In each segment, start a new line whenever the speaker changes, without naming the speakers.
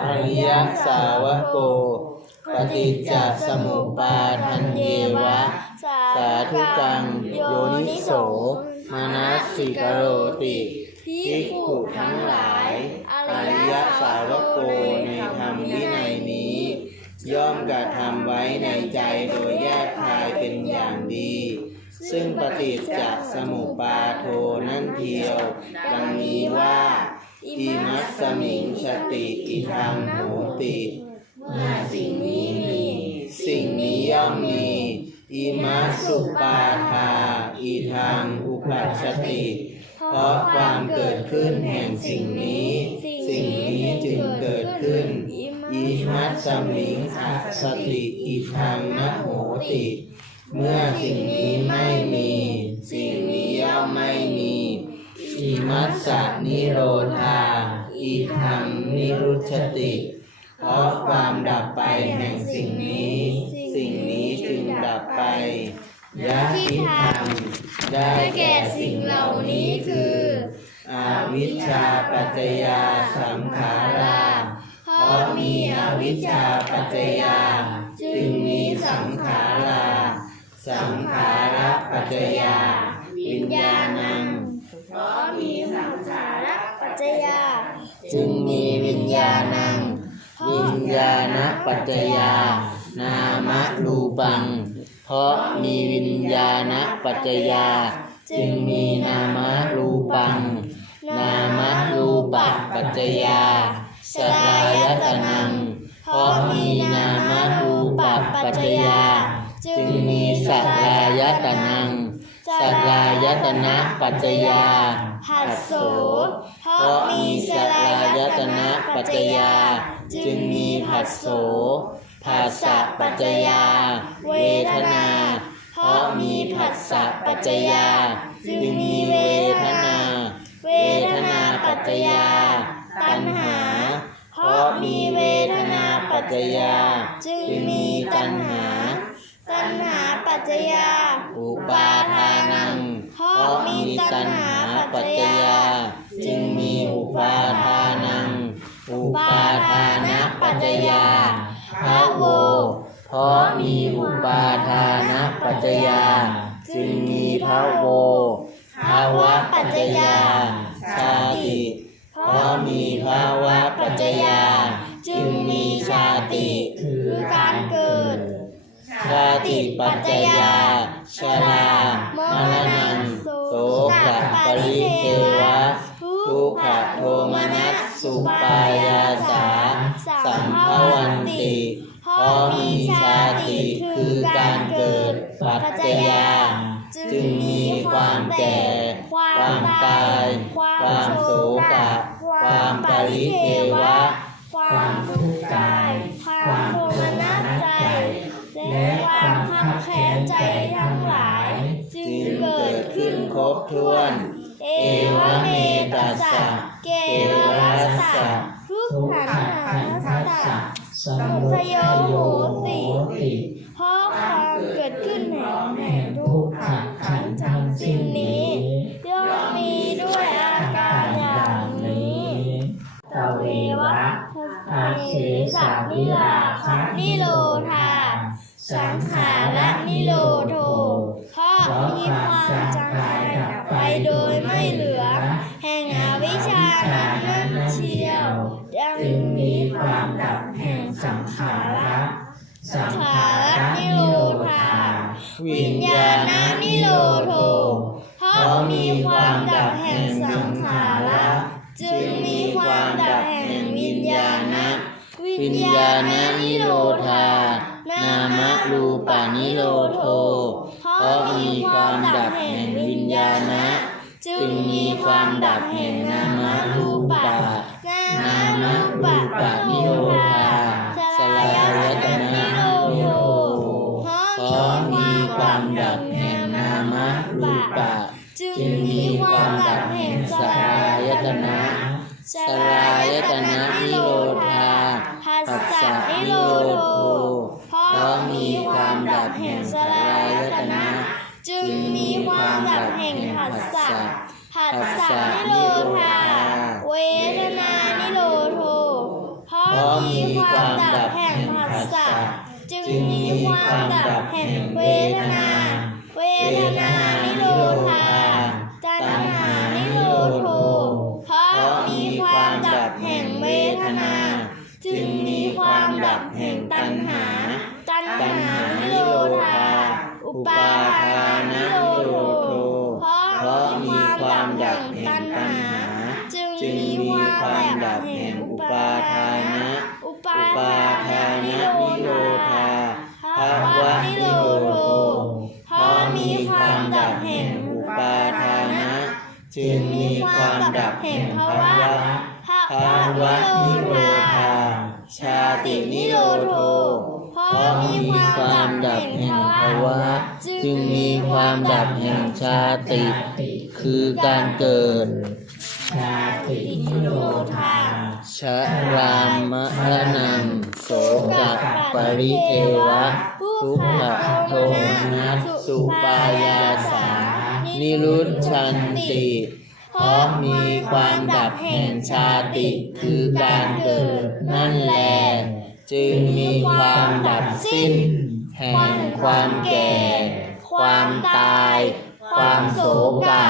อริยสาวโก ปฏิจจสมุปาทันเยวะ สาธุกังโยนิโสมนัสสิกโรติภิกขุทั้งหลาย อริยสาวโกในธรรมวินัยนี้ ย่อมกระทำไว้ในใจโดยแยกคายเป็นอย่างดี ซึ่งปฏิจจสมุปาโทนั่นเทียวดังนี้ว่า อิมัสสมิงสติอิทังโหติ
เมื่อสิ่งนี้มี
สิ่งนี้ย่อมมีอิมัสสุปาทาอีทางอุปัชชติเพราะความเกิดขึ้นแห่งสิ่งนี้ สิ่งนี้จึงเกิดขึ้นอิมัสสมิงอัสติอีทางนโหติ เมื่อสิ่งนี้ไม่ อิมัสสนิโรธาอีทังนิรุชติ เพราะความดับไปแห่งสิ่งนี้ สิ่งนี้จึงดับไปยะทิธรรมได้แก่สิ่งเหล่านี้คื
ออ
วิชชาปัจจยาสังขาราเพราะมีอวิชชาปัจจยา จึงมีสังขารา สังขาระ
ปัจจยา
วิญญาณัง ญญาณปัจจยา นามรูปัง เพราะมีวิญญาณปัจจยา จึงมีนามรูปัง นามรูปปัจจยาสลายตนัง เพราะมีนามรูปปัจจยา จึงมีสลายตนังสลายตนะปัจจยา
ผัสโสเพ
เพ
ราะมีสลา
ลายตนะปัจ
จ
จ
จ
ยายา จึงมีผัสโสภาษะปัจจยา เวทนา เพราะมีผัสสะปัจจยา จึงมีเวทนา เวทนาปัจจยา ตัณหา เพราะมีเวทนาปัจจยา จึงมีตัณหา
ตัณหาปัจจยา
อุปาทานัง เพราะมีตัณหาปัจจยา จึงมีอุปาทานัง อุปาทานปัจจยาพระโวเพราะมีอุปาทานปัจจยา จึงมีพระโวภาวะปัจจยา ชาติเพราะมีภาวะปัจจยา จึงมีชาติ
คือการเกิด
ชาติปัจจยา ชรามรณังโสกปริเทวะทุกขโทมนัส สุปายาสา สัมภวันติเพราะมีชาติคือการเกิดปัจจยา จึงมีความแก่ ความตาย ความโศกะ ความปริเทวะ
ความทุกข์กาย ความโทมนัสใจ และความขับแค้นใจทั้งหลาย จึงเกิดขึ้นครบถ้ว
น
เอวเมตัสสะเกวรั สะทุกขันหาสะสมุทโยโหติเพราะความเกิดขึ้นแห่งทุกขังขันทั้งสิ้นนี้ย่อมมีด้วยอาการอย่างนี้
ตเววะ
อาเสสะนิราคะนิโรธาสังขารนิโรโทเพราะมีความจางหายไปโดยไม่เหลือ
จึง
มีควา
ม
ดับแห่งสังขา
ระสังขารนิโรธา
วิญญาณนิโรโท
เพราะมีความดับแห่งสังขาระจึงมีความดับแห่งวิญญาณะ
วิญญาณนิโรธานามรูปานิโรโทเพราะมีความดับแห่งวิญญาณะจึงมีความดับแห่งนามรูปะ นามรูปะนิโรธาสลายตนะนิโรโทเพราะมีความดับแห่งนามรูปะ
จึงมีความดับแห่งสลายตนะ
สลายตนะนิโรธา
ผัส
สะ
นิโร
โร
โท
โท
เพราะ
เพราะ
มี
ควา
ม
ดับแห่งสลา
ย
ตนะ
นะจึ
จึ
งมี
ควา
ม
ดับแห่งผัส
สะผัส
สะ
นิโรธาเวทนา รโท
มีความดับแห่งผัสสะ
จึงมีความดับแห่งเวทนา เวทนานิโรธาตัณหานิโรโทเพราะมีความดับแห่งเวทนา จึงมีความดับแห่งตัณหา ตัณหานิโรธาอุปา
ปา
ท ควา
ม
ดับแห่งอุปาทานะ อุปาทานะ
นิโร
ธาภาวะนิโรโทเพราะมีความดับแห่งอุปาทานะ
จึงมีความดับแห่งภาวะ
ภา
วะนิโรธา ชาตินิโรโทเพราะมีความดับแห่งภาวะ จึงมีความดับแห่งชาติ คือการเกิด
ชาตินิโรธา
ชรามะระนังโสกะปริเทวะทุกขะโทนัสสุปายาสา นิรุตชันติเพราะมีความดับแห่งชาติคือการเกิดนั่นแล จึงมีความดับสิ้น แห่งความแก่ ความตาย ความโศกะ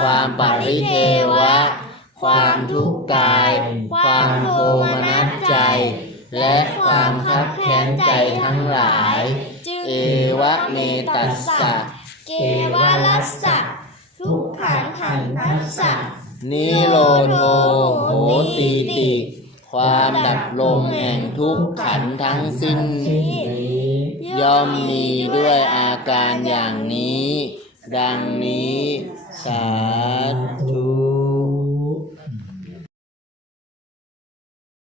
ความปริเทวะ ความทุกข์กาย ความโทมนัสใจ และความคับแค้นใจทั้งหลาย เอวะเมตัสสะ
เกวะลัสสะ ทุกขังขันทัสสะ
นิโรโทโหตีติ ความดับลงแห่งทุกขันทั้งสิ้นย่อมมีด้วยอาการอย่างนี้ ดังนี้ สาธุ